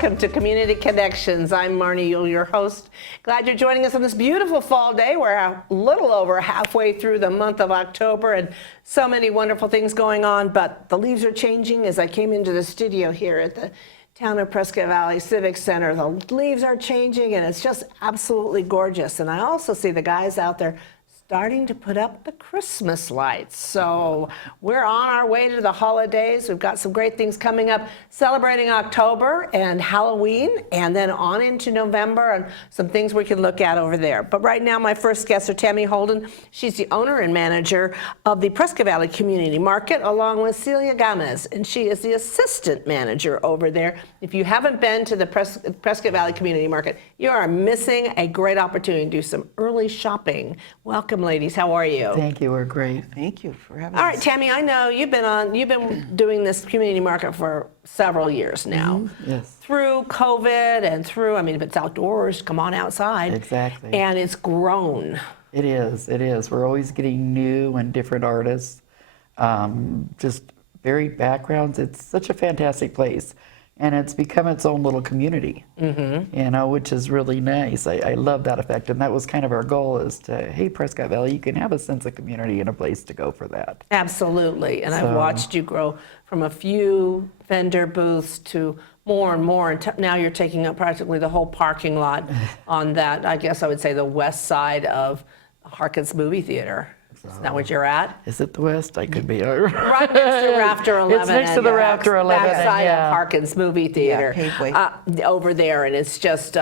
welcome to Community Connections. I'm Marnie Yule, your host. Glad you're joining us on this beautiful fall day. We're a little over halfway through the month of October and so many wonderful things going on, but the leaves are changing. As I came into the studio here at the Town of Prescott Valley Civic Center, the leaves are changing and it's just absolutely gorgeous. And I also see the guys out there starting to put up the Christmas lights. So we're on our way to the holidays. We've got some great things coming up, celebrating October and Halloween, and then on into November, and some things we can look at over there. But right now, my first guests are Tammy Holden. She's the owner and manager of the Prescott Valley Community Market, along with Celia Gomez, and she is the assistant manager over there. If you haven't been to the Prescott Valley Community Market, you are missing a great opportunity to do some early shopping. Welcome, ladies. How are you? Thank you. We're great. Thank you for having us. All right, Tammy, I know you've been doing this community market for several years now. Yes. Through COVID and through, I mean, if it's outdoors, come on outside. Exactly. And it's grown. It is. It is. We're always getting new and different artists, just varied backgrounds. It's such a fantastic place. And it's become its own little community, you know, which is really nice. I love that effect. And that was kind of our goal, is to, hey, Prescott Valley, you can have a sense of community and a place to go for that. Absolutely. And I've watched you grow from a few vendor booths to more and more. And now you're taking up practically the whole parking lot on that, I guess I would say, the west side of Harkins Movie Theater. Is that what you're at? Is it the West? I could be. Right next to Rafter 11. It's next to the Rafter 11. Backside Yeah. of Harkins Movie Theater. Yeah, paveway. Over there, and it's just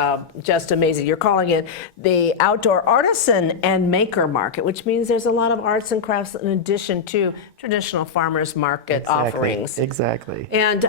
amazing. You're calling it the Outdoor Artisan and Maker Market, which means there's a lot of arts and crafts in addition to traditional farmers market offerings. Exactly. And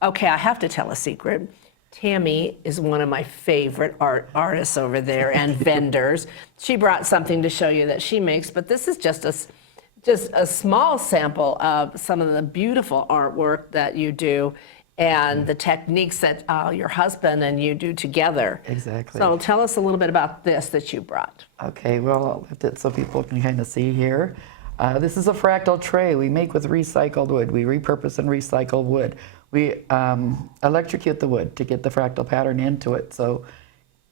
okay, I have to tell a secret. Tammy is one of my favorite artists over there and vendors. She brought something to show you that she makes, but this is just a small sample of some of the beautiful artwork that you do and the techniques that your husband and you do together. Exactly. So tell us a little bit about this that you brought. Okay, well, I'll lift it so people can kind of see here. This is a fractal tray we make with recycled wood. We repurpose and recycle wood. We electrocute the wood to get the fractal pattern into it. So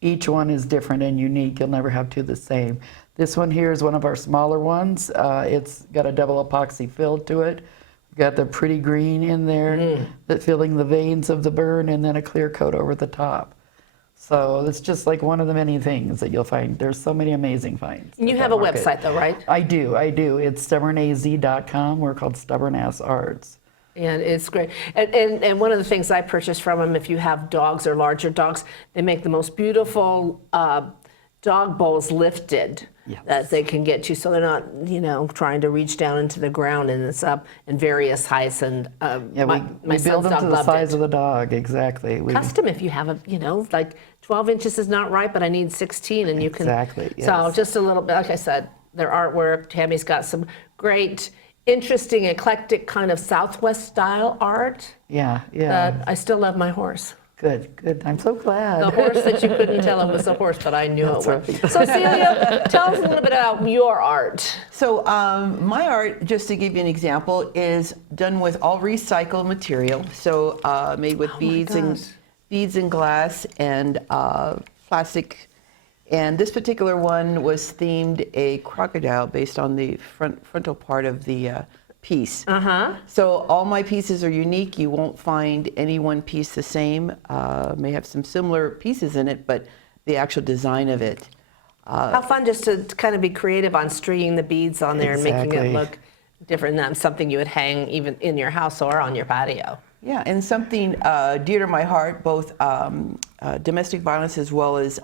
each one is different and unique. You'll never have two the same. This one here is one of our smaller ones. It's got a double epoxy fill to it. We've got the pretty green in there that's filling the veins of the burn, and then a clear coat over the top. So it's just like one of the many things that you'll find. There's so many amazing finds. You have a website though, right? I do. It's stubbornaz.com. We're called Stubborn Ass Arts. And it's great. And one of the things I purchased from them, if you have dogs or larger dogs, they make the most beautiful dog bowls lifted that they can get you, so they're not, you know, trying to reach down into the ground, and it's up in various heights. And we build them to the size of the dog. Exactly. Custom, if you have a, you know, like 12 inches is not right, but I need 16, and you can. Exactly. Yes. So just a little bit, like I said, their artwork. Tammy's got some great, interesting, eclectic kind of Southwest style art. Yeah. That I still love my horse. Good. I'm so glad. The horse that you couldn't tell it was a horse, but I knew That's it right. was. So Celia, tell us a little bit about your art. So my art, just to give you an example, is done with all recycled material. So made with beads and glass and plastic. And this particular one was themed a crocodile based on the frontal part of the piece. So all my pieces are unique. You won't find any one piece the same. May have some similar pieces in it, but the actual design of it. How fun just to kind of be creative on stringing the beads on there and making it look different than something you would hang even in your house or on your patio. Yeah, and something dear to my heart, both domestic violence as well as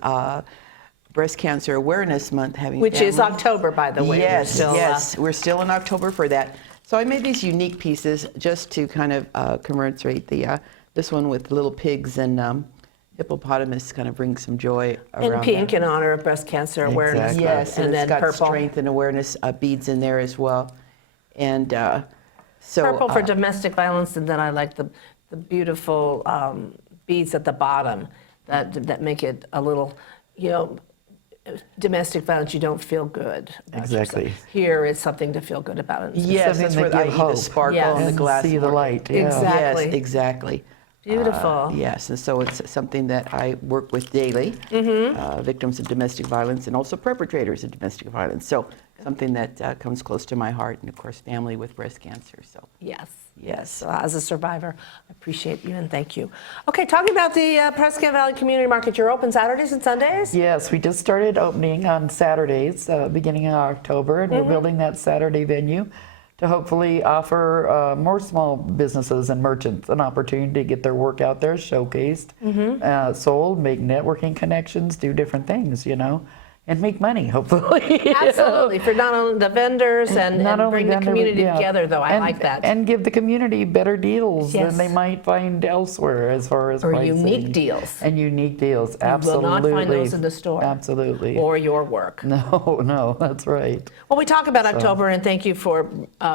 Breast Cancer Awareness Month. Which is October, by the way. Yes, we're still in October for that. So I made these unique pieces just to kind of commemorate this one with little pigs and hippopotamus, kind of bring some joy around. And pink in honor of Breast Cancer Awareness Month. Yes, and then it's got purple. strength and awareness beads in there as well. And so purple for domestic violence, and then I like the beautiful beads at the bottom that make it a little, you know, domestic violence, you don't feel good about Exactly. yourself. Here, it's something to feel good about. Yes, that's where I give see the hope. sparkle Yes. on the glass. See the light. Yeah. Exactly. Yes, exactly. Beautiful. Yes, and so it's something that I work with daily, victims of domestic violence and also perpetrators of domestic violence. So something that comes close to my heart, and of course, family with breast cancer. So Yes. Yes. So as a survivor, I appreciate you and thank you. Okay, talking about the Prescott Valley Community Market, you're open Saturdays and Sundays? Yes, we just started opening on Saturdays, beginning of October, and we're building that Saturday venue to hopefully offer more small businesses and merchants an opportunity to get their work out there, showcased, sold, make networking connections, do different things, and make money, hopefully. Absolutely, for not only the vendors and bring the community yeah. together, though. I And- like that. And give the community better deals Yes. than they might find elsewhere as far as Or pricing. unique deals. And unique deals, will absolutely. not find those in the store. Absolutely. Or your work. No, that's right. Well, we talk about October, and thank you for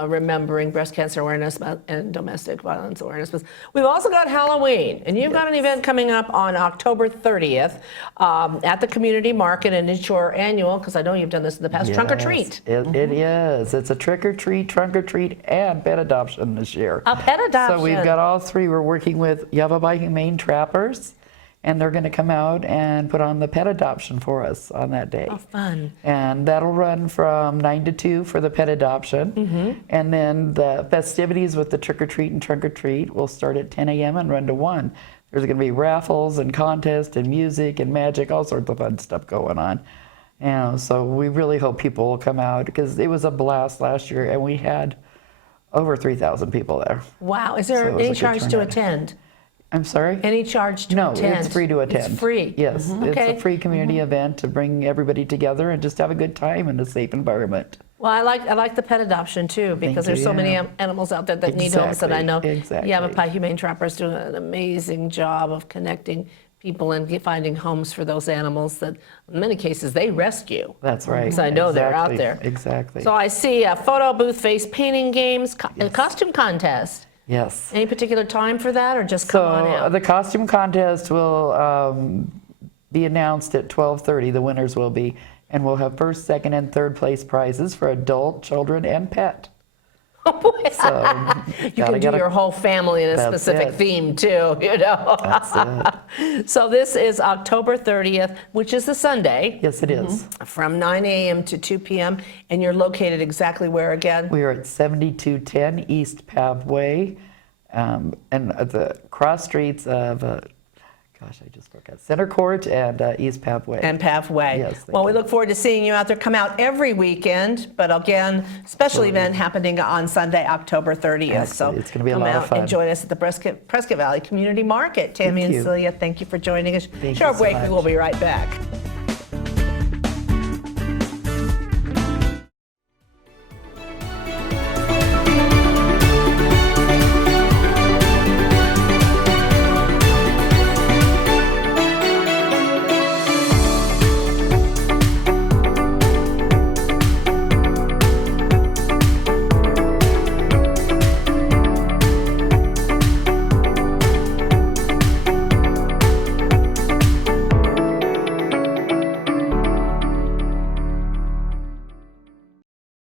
remembering Breast Cancer Awareness and Domestic Violence Awareness Month. We've also got Halloween, and you've got an event coming up on October 30th at the Community Market, and it's your annual, because I know you've done this in the past, Trunk or Yes, Treat. It is. It's a trick or treat, trunk or treat, and pet adoption this year. A pet adoption. So we've got all three. We're working with Yavapai Humane Trappers, and they're going to come out and put on the pet adoption for us on that day. Oh, fun. And that'll run from 9 to 2 for the pet adoption. And then the festivities with the trick or treat and trunk or treat will start at 10 a.m. and run to 1. There's going to be raffles and contests and music and magic, all sorts of fun stuff going on. So we really hope people will come out because it was a blast last year and we had over 3,000 people there. Wow. Is So there it was a any good charge to turnout. attend? I'm sorry? Any charge to No, attend? it's free to attend. It's free. Yes, Okay. it's a free community event to bring everybody together and just have a good time in a safe environment. Well, I like the pet adoption too, because Thank there's you, so many yeah. animals out there that need homes, and I know Exactly. Yavapai Humane Trappers do an amazing job of connecting people and finding homes for those animals that, in many cases, they rescue. That's right. Because I know they're out Exactly. there. Exactly. So I see a photo booth, face painting games, a costume contest. Yes. Any particular time for that, or just come on So out? the costume contest will be announced at 12:30. The winners will be, and we'll have first, second, and third place prizes for adult, children, and pet. Oh, boy. So You can do your whole family in a That's specific it. theme too, That's it. So this is October 30th, which is the Sunday, Yes, it is. from 9 a.m. to 2 p.m. And you're located exactly where again? We are at 7210 East Pathway, and at the cross streets of, I just forgot, Center Court and East Pathway. And Pathway. Yes, thank Well, we you. look forward to seeing you out there. Come out every weekend, but again, special event happening on Sunday, October 30th. Absolutely. It's gonna be a come lot of out fun. and join us at the Prescott Valley Community Market. Tammy Thank and you. Celia, thank you for joining us. Thank Short you so break, we much. will be right back.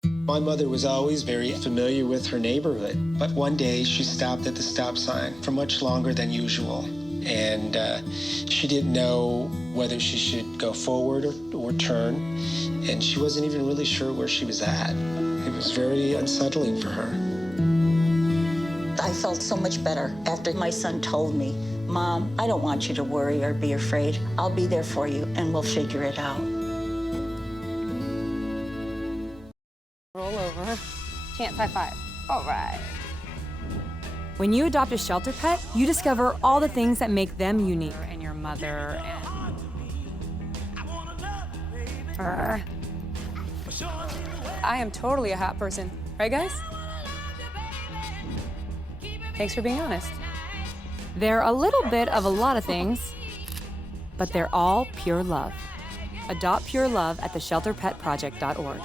My mother was always very familiar with her neighborhood, but one day she stopped at the stop sign for much longer than usual, and she didn't know whether she should go forward or turn, and she wasn't even really sure where she was at. It was very unsettling for her. I felt so much better after my son told me, "Mom, I don't want you to worry or be afraid. I'll be there for you and we'll figure it out." Roll over. Chance high five. All right. When you adopt a shelter pet, you discover all the things that make them unique. And your mother and... I am totally a hot person. Right, guys? Thanks for being honest. They're a little bit of a lot of things, but they're all pure love. Adopt pure love at theshelterpetproject.org.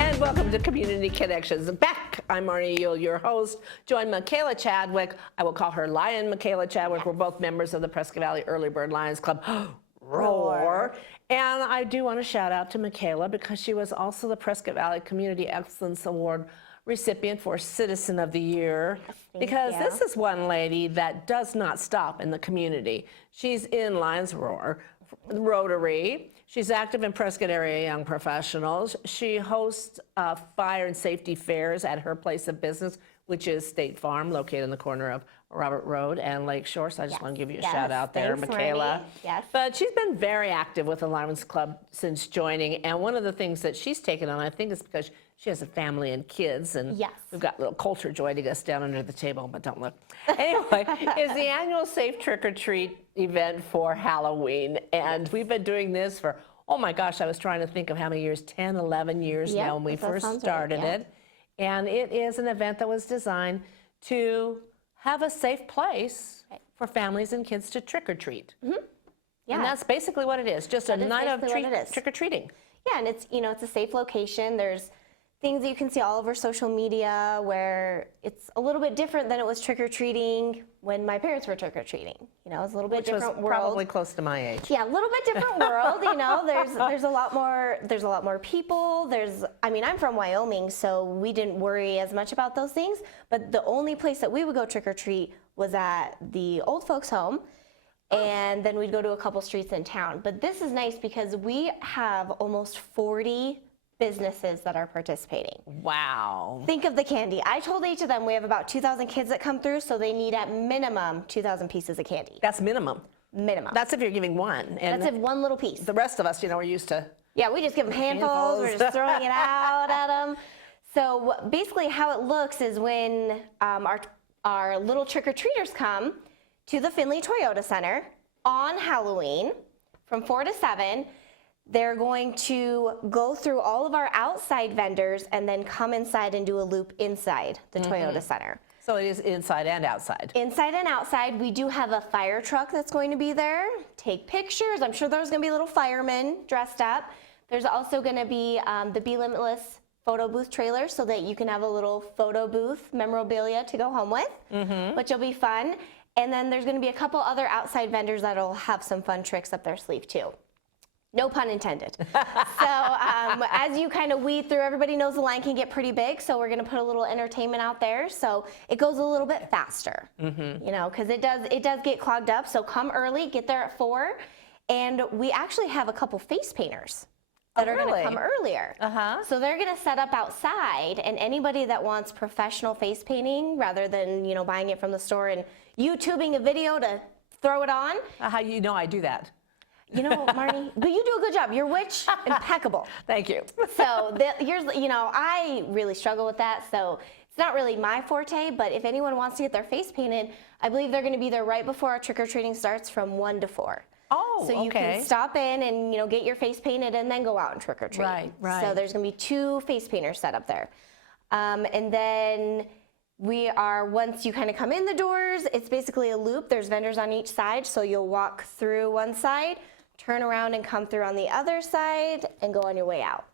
And welcome to Community Connections. Back, I'm Marnie Yule, your host. Join Michaela Chadwick. I will call her Lion Michaela Chadwick. We're both members of the Prescott Valley Early Bird Lions Club. roar. And I do want to shout out to Michaela because she was also the Prescott Valley Community Excellence Award recipient for Citizen of the Year. Because you. this is one lady that does not stop in the community. She's in Lions Roar, Rotary. She's active in Prescott area young professionals. She hosts fire and safety fairs at her place of business, which is State Farm, located in the corner of Robert Road and Lake Shore. So I just want to give you a shout out there, Thanks, Michaela. Marnie. Yes. But she's been very active with the Lions Club since joining. And one of the things that she's taken on, I think, is because she has a family and kids. And Yes. we've got little culture joining us down under the table, but don't look. Anyway, is the annual Safe Trick or Treat event for Halloween. And we've been doing this for, oh my gosh, I was trying to think of how many years, 10, 11 years Yep, now when we that first sounds right, started yeah. it. And it is an event that was designed to have a safe place for families and kids to trick or treat. Yeah. And that's basically what it is, just a That is night of basically what it is. trick or treating. Yeah, and it's, it's a safe location. There's things that you can see all over social media where it's a little bit different than it was trick-or-treating when my parents were trick-or-treating. It's a little bit Which was different world. probably close to my age. Yeah, a little bit different world, there's a lot more people. I'm from Wyoming, so we didn't worry as much about those things, but the only place that we would go trick or treat was at the old folks home. And then we'd go to a couple streets in town. But this is nice because we have almost 40 businesses that are participating. Wow. Think of the candy. I told each of them we have about 2,000 kids that come through, so they need at minimum 2,000 pieces of candy. That's minimum. Minimum. That's if you're giving one. And That's if one little piece. the rest of us, we're used to. Yeah, we just give them handfuls. We're just throwing it out at them. So basically how it looks is when our little trick-or-treaters come to the Findlay Toyota Center on Halloween from 4 to 7, they're going to go through all of our outside vendors and then come inside and do a loop inside the Toyota Center. So it is inside and outside. Inside and outside, we do have a fire truck that's going to be there. Take pictures. I'm sure there's going to be little firemen dressed up. There's also going to be the Be Limitless photo booth trailer so that you can have a little photo booth memorabilia to go home with, which will be fun. And then there's going to be a couple other outside vendors that'll have some fun tricks up their sleeve too. No pun intended. So as you kind of weed through, everybody knows the line can get pretty big, so we're going to put a little entertainment out there so it goes a little bit faster, because it does get clogged up. So come early, get there at 4, and we actually have a couple face painters that are going really? to come earlier. So they're going to set up outside, and anybody that wants professional face painting rather than buying it from the store and YouTubing a video to throw it on. How you know I do that? Marnie, but you do a good job. Your witch, impeccable. Thank you. So I really struggle with that. So it's not really my forte, but if anyone wants to get their face painted, I believe they're going to be there right before our trick-or-treating starts from 1 to 4. Oh, so you okay. can stop in and get your face painted and then go out and trick-or-treat. Right. So there's going to be 2 face painters set up there. And then once you kind of come in the doors, it's basically a loop. There's vendors on each side, so you'll walk through one side, turn around and come through on the other side and go on your way out.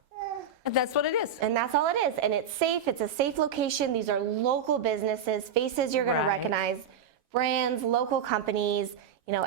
And that's what it is. And that's all it is. And it's safe. It's a safe location. These are local businesses, faces you're going to Right. recognize, brands, local companies.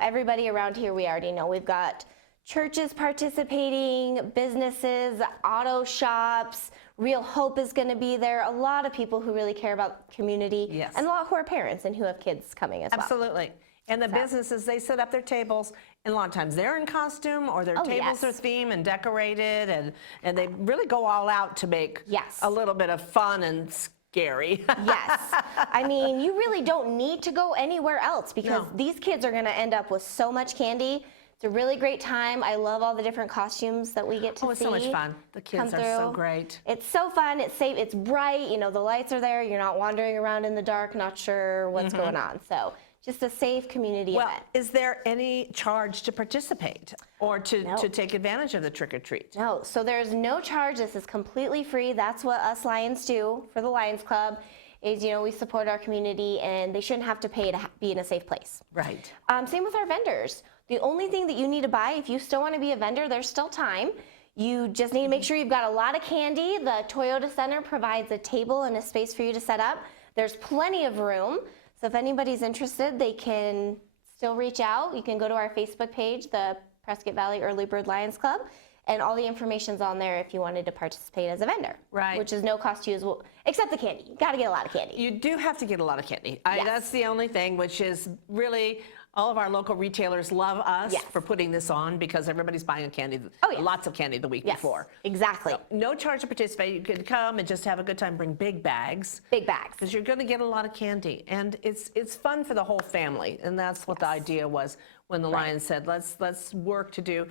Everybody around here we already know. We've got churches participating, businesses, auto shops. Real Hope is going to be there. A lot of people who really care about community. Yes. And a lot who are parents and who have kids coming as well. Absolutely. And the businesses, they set up their tables, and a lot of times they're in costume or their Oh, tables yes. are themed and decorated, and they really go all out to make Yes. a little bit of fun and scary. Yes. I mean, you really don't need to go anywhere else because No. these kids are going to end up with so much candy. It's a really great time. I love all the different costumes that we get to see. Oh, it's so much fun. The kids come are so through. great. It's so fun. It's safe. It's bright. The lights are there. You're not wandering around in the dark, not sure what's going on. So just a safe community Well, event. is there any charge to participate or to No. take advantage of the trick or treat? No, so there's no charge. This is completely free. That's what us Lions do for the Lions Club. Is we support our community, and they shouldn't have to pay to be in a safe place. Right. Same with our vendors. The only thing that you need to buy, if you still want to be a vendor, there's still time. You just need to make sure you've got a lot of candy. The Toyota Center provides a table and a space for you to set up. There's plenty of room. So if anybody's interested, they can still reach out. You can go to our Facebook page, the Prescott Valley Early Bird Lions Club. And all the information's on there if you wanted to participate as a vendor. Right. Which is no cost to you as well, except the candy. You gotta get a lot of candy. You do have to get a lot of candy. Yes. That's the only thing, which is really all of our local retailers love us Yes. for putting this on because everybody's buying candy, Oh, yes. lots of candy the week Yes, before. exactly. No charge to participate. You could come and just have a good time. Bring big bags. Big bags. Because you're going to get a lot of candy, and it's fun for the whole family, and that's what the idea was when the Lions said, let's work to do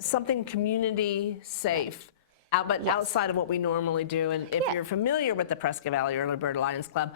something community safe, but outside of what we normally do. And if you're familiar with the Prescott Valley Early Bird Lions Club,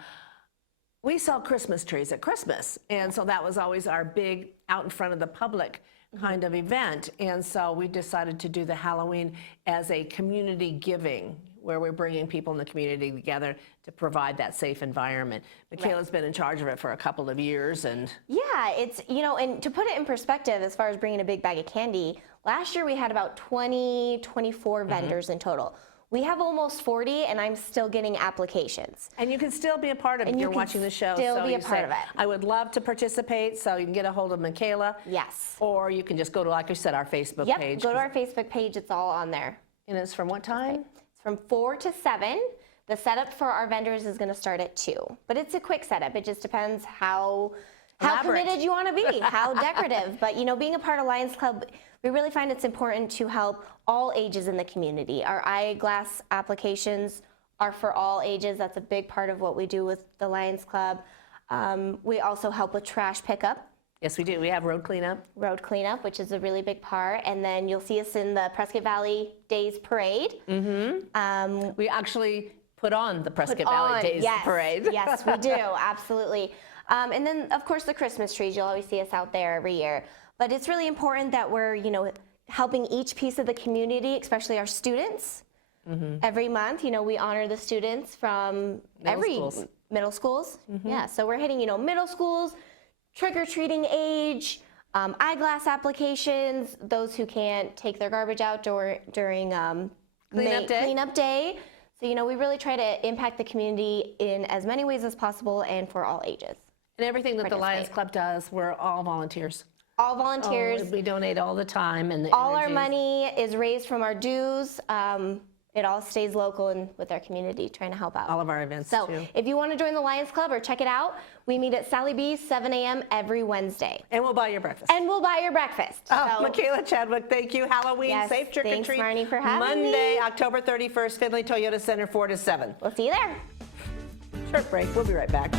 we sell Christmas trees at Christmas, and so that was always our big out in front of the public kind of event. And so we decided to do the Halloween as a community giving, where we're bringing people in the community together to provide that safe environment. Michaela's been in charge of it for a couple of years, and Yeah, it's, and to put it in perspective, as far as bringing a big bag of candy, last year we had about 24 vendors in total. We have almost 40, and I'm still getting applications. and you can still be a part of it if And you you're can watching the show. still So be a you part say, of it. I would love to participate, so you can get a hold of Michaela. Yes. Or you can just go to, like I said, our Facebook Yep, page. go to our Facebook page, it's all on there. And it's from what time? It's from 4 to 7. The setup for our vendors is going to start at 2. But it's a quick setup. It just depends how Elaborate. committed you want to be, how decorative. But, being a part of Lions Club, we really find it's important to help all ages in the community. Our eyeglass applications are for all ages. That's a big part of what we do with the Lions Club. We also help with trash pickup. Yes, we do. We have road cleanup. Road cleanup, which is a really big part. And then you'll see us in the Prescott Valley Days Parade. We actually put on the Prescott Put Valley on, Days yes, Parade. Yes, we do, absolutely. And then, of course, the Christmas trees. You'll always see us out there every year. But it's really important that we're, helping each piece of the community, especially our students. Every month, we honor the students from middle schools. Yeah, so we're hitting, middle schools, trick-or-treating age, eyeglass applications, those who can't take their garbage out during cleanup day. So, we really try to impact the community in as many ways as possible and for all ages. And everything that the Lions Participate. Club does, we're all volunteers. All volunteers. We donate all the time and the All our energy. money is raised from our dues. It all stays local and with our community, trying to help out. All of our events, So too. if you want to join the Lions Club or check it out, we meet at Sally B's, 7 a.m. every Wednesday. And we'll buy your breakfast. And we'll buy your breakfast. Oh, So- Michaela Chadwick, thank you. Halloween, Yes, safe trick or thanks, treat. Marnie, for having Monday, me. October 31st, Findlay Toyota Center, 4 to 7. We'll see you there. Short break. We'll be right back.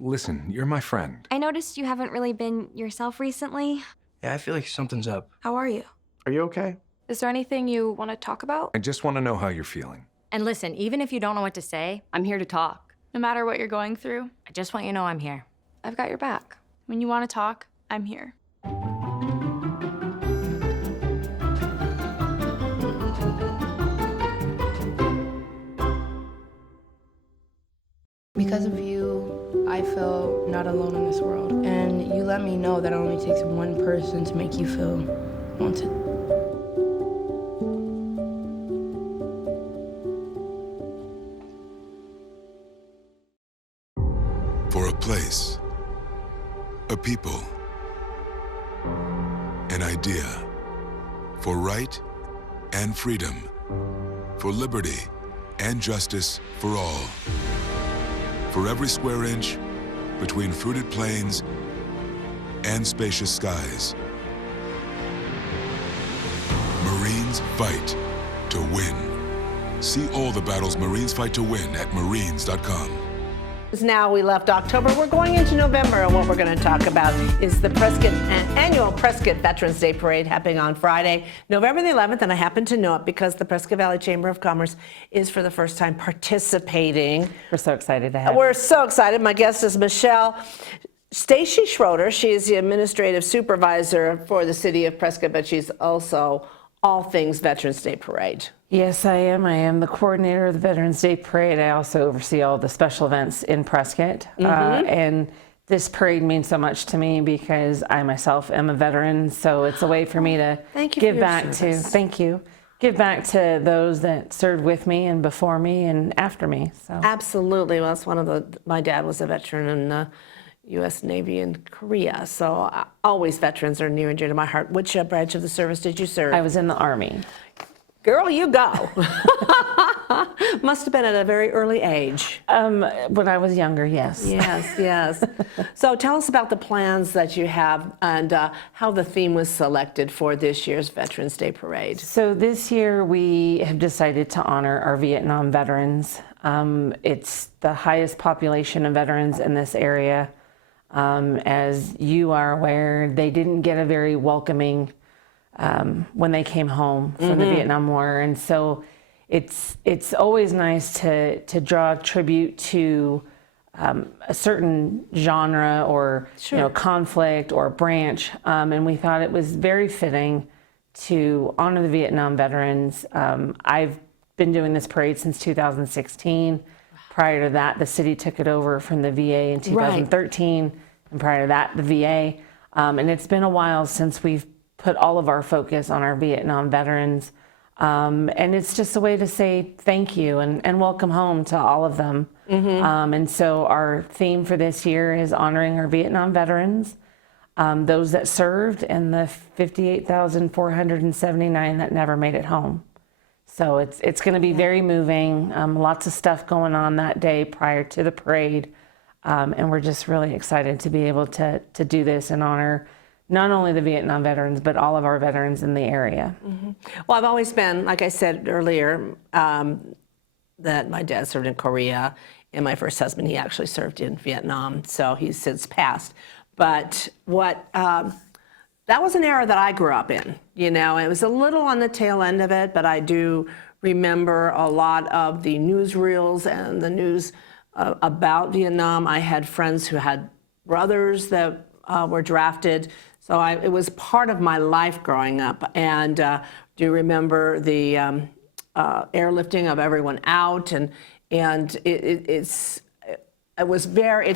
Listen, you're my friend. I noticed you haven't really been yourself recently. Yeah, I feel like something's up. How are you? Are you okay? Is there anything you want to talk about? I just want to know how you're feeling. And listen, even if you don't know what to say, I'm here to talk. No matter what you're going through, I just want you to know I'm here. I've got your back. when you want to talk, I'm here. Because of you, I feel not alone in this world. And you let me know that it only takes one person to make you feel wanted. For a place, a people, an idea, for right and freedom, for liberty and justice for all. For every square inch between fruited plains and spacious skies. Marines fight to win. See all the battles Marines fight to win at marines.com. Now we left October, we're going into November, and what we're going to talk about is the annual Prescott Veterans Day Parade happening on Friday, November the 11th, and I happen to know it because the Prescott Valley Chamber of Commerce is for the first time participating. We're so excited to have We're so excited. My guest is Michelle Stacy Schroeder. She is the administrative supervisor for the city of Prescott, but she's also all things Veterans Day Parade. Yes, I am. I am the coordinator of the Veterans Day Parade. I also oversee all the special events in Prescott. And this parade means so much to me because I myself am a veteran. So it's a way for me to give back to, thank you, give back to those that served with me and before me and after me. So Absolutely. Well, that's one of my dad was a veteran in the U.S. Navy in Korea. So always veterans are near and dear to my heart. Which branch of the service did you serve? I was in the Army. Girl, you go. Must have been at a very early age. When I was younger, yes. Yes, yes. So tell us about the plans that you have and how the theme was selected for this year's Veterans Day Parade. So this year we have decided to honor our Vietnam veterans. It's the highest population of veterans in this area. As you are aware, they didn't get a very welcoming when they came home from the Vietnam War, and so it's always nice to draw tribute to a certain genre or conflict or branch, and we thought it was very fitting to honor the Vietnam veterans. I've been doing this parade since 2016. Prior to that, the city took it over from the VA in 2013, and prior to that, the VA. And it's been a while since we've put all of our focus on our Vietnam veterans. And it's just a way to say thank you and welcome home to all of them. And so our theme for this year is honoring our Vietnam veterans, those that served, and the 58,479 that never made it home. So it's going to be very moving, lots of stuff going on that day prior to the parade. And we're just really excited to be able to do this and honor not only the Vietnam veterans, but all of our veterans in the area. Well, I've always been, like I said earlier, that my dad served in Korea, and my first husband, he actually served in Vietnam, so he's since passed. But that was an era that I grew up in. You know, it was a little on the tail end of it, but I do remember a lot of the newsreels and the news about Vietnam. I had friends who had brothers that were drafted. So it was part of my life growing up. And do remember the airlifting of everyone out, and it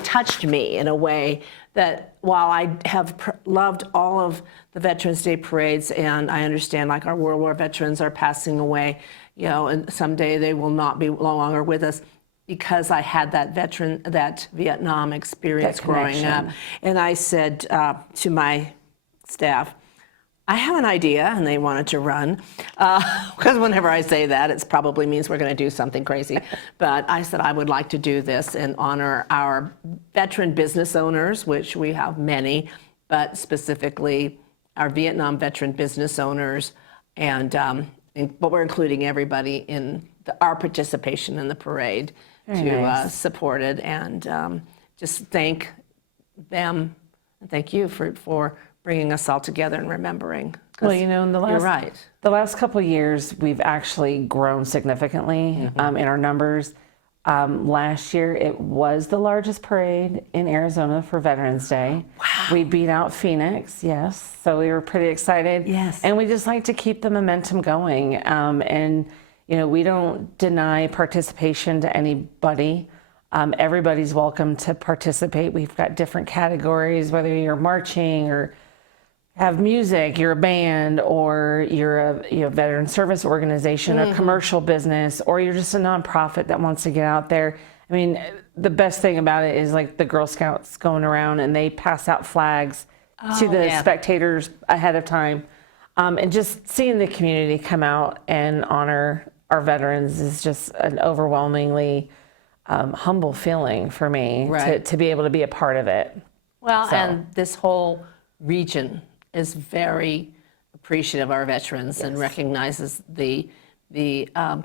touched me in a way that while I have loved all of the Veterans Day parades, and I understand like our World War veterans are passing away, you know, and someday they will not be no longer with us, because I had that Vietnam experience growing up. And I said to my staff, I have an idea, and they wanted to run. Because whenever I say that, it probably means we're going to do something crazy. But I said I would like to do this and honor our veteran business owners, which we have many, but specifically our Vietnam veteran business owners. But we're including everybody in our participation in the parade to support it, and just thank them and thank you for bringing us all together and remembering. Well, you know, in the you're right. The last couple of years, we've actually grown significantly in our numbers. Last year, it was the largest parade in Arizona for Veterans Day. Wow. We beat out Phoenix, yes. So we were pretty excited. Yes. And we just like to keep the momentum going. And, you know, we don't deny participation to anybody. Everybody's welcome to participate. We've got different categories, whether you're marching or have music, you're a band, or you're a veteran service organization or commercial business, or you're just a nonprofit that wants to get out there. I mean, the best thing about it is like the Girl Scouts going around and they pass out flags to the spectators ahead of time. And just seeing the community come out and honor our veterans is just an overwhelmingly humble feeling for me to be able to be a part of it. Well, and this whole region is very appreciative of our veterans and recognizes the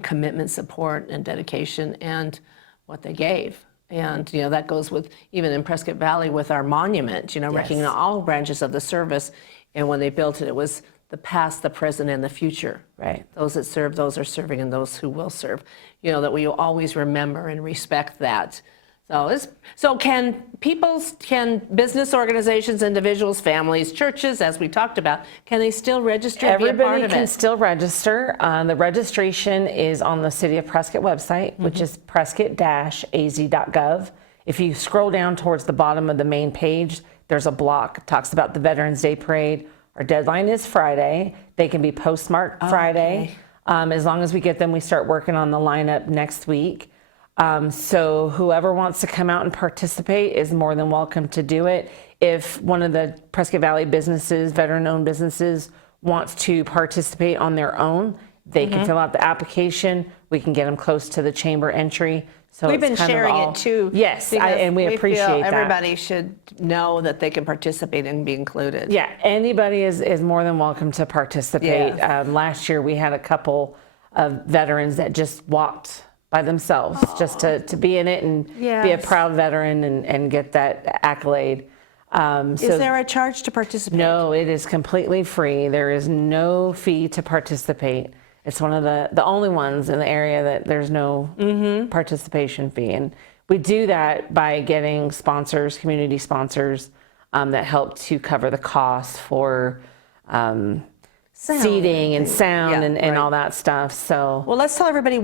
commitment, support, and dedication, and what they gave. And, that goes with, even in Prescott Valley with our monument, recognizing all branches of the service. And when they built it, it was the past, the present, and the future. Right. Those that serve, those are serving, and those who will serve. That we always remember and respect that. So can business organizations, individuals, families, churches, as we talked about, can they still register and be a part Everybody of can it? still register. The registration is on the City of Prescott website, which is prescott-az.gov. If you scroll down towards the bottom of the main page, there's a block that talks about the Veterans Day Parade. Our deadline is Friday. They can be postmarked Friday. As long as we get them, we start working on the lineup next week. So whoever wants to come out and participate is more than welcome to do it. If one of the Prescott Valley businesses, veteran-owned businesses, wants to participate on their own, they can fill out the application. We can get them close to the chamber entry. So We've it's been kind of sharing all- it too. Yes, because and we feel appreciate that. everybody should know that they can participate and be included. Yeah, anybody is more than welcome to participate. Yeah. Last year, we had a couple of veterans that just walked by themselves just to be in it and be a Yes. proud veteran and get that accolade. Is there a charge to participate? No, it is completely free. There is no fee to participate. It's one of the only ones in the area that there's no participation fee. And we do that by getting sponsors, community sponsors, that help to cover the cost for seating and sound and all that stuff. So Well, let's tell everybody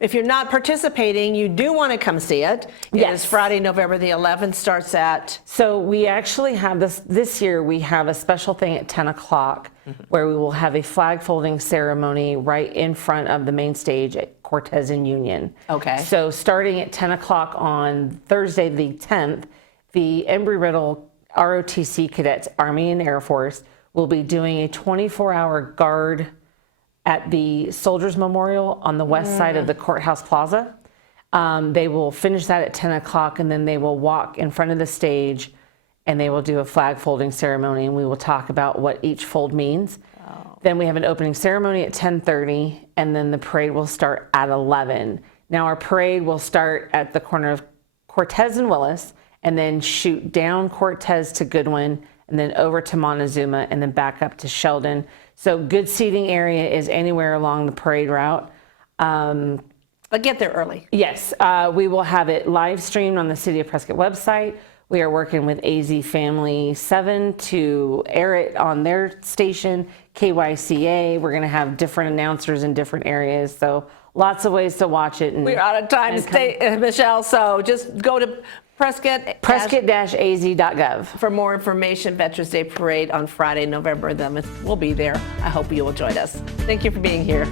if you're not participating, you do want to come see it. It Yes. is Friday, November the 11th, starts at... So we actually have this year, we have a special thing at 10 o'clock where we will have a flag folding ceremony right in front of the main stage at Cortez and Union. Okay. So starting at 10 o'clock on Thursday the 10th, the Embry-Riddle ROTC cadets, Army and Air Force, will be doing a 24-hour guard at the Soldiers Memorial on the west side of the Courthouse Plaza. They will finish that at 10 o'clock, and then they will walk in front of the stage, and they will do a flag folding ceremony, and we will talk about what each fold means. Then we have an opening ceremony at 10:30, and then the parade will start at 11. Now, our parade will start at the corner of Cortez and Willis, and then shoot down Cortez to Goodwin, and then over to Montezuma, and then back up to Sheldon. So good seating area is anywhere along the parade route. But get there early. Yes, we will have it live streamed on the City of Prescott website. We are working with AZ Family 7 to air it on their station, KYCA. We're going to have different announcers in different areas. So lots of ways to watch it. And, We're out of time, Michelle, so just go to Prescott-az.gov. for more information. Veterans Day Parade on Friday, November 11th. We'll be there. I hope you will join us. Thank you for being here.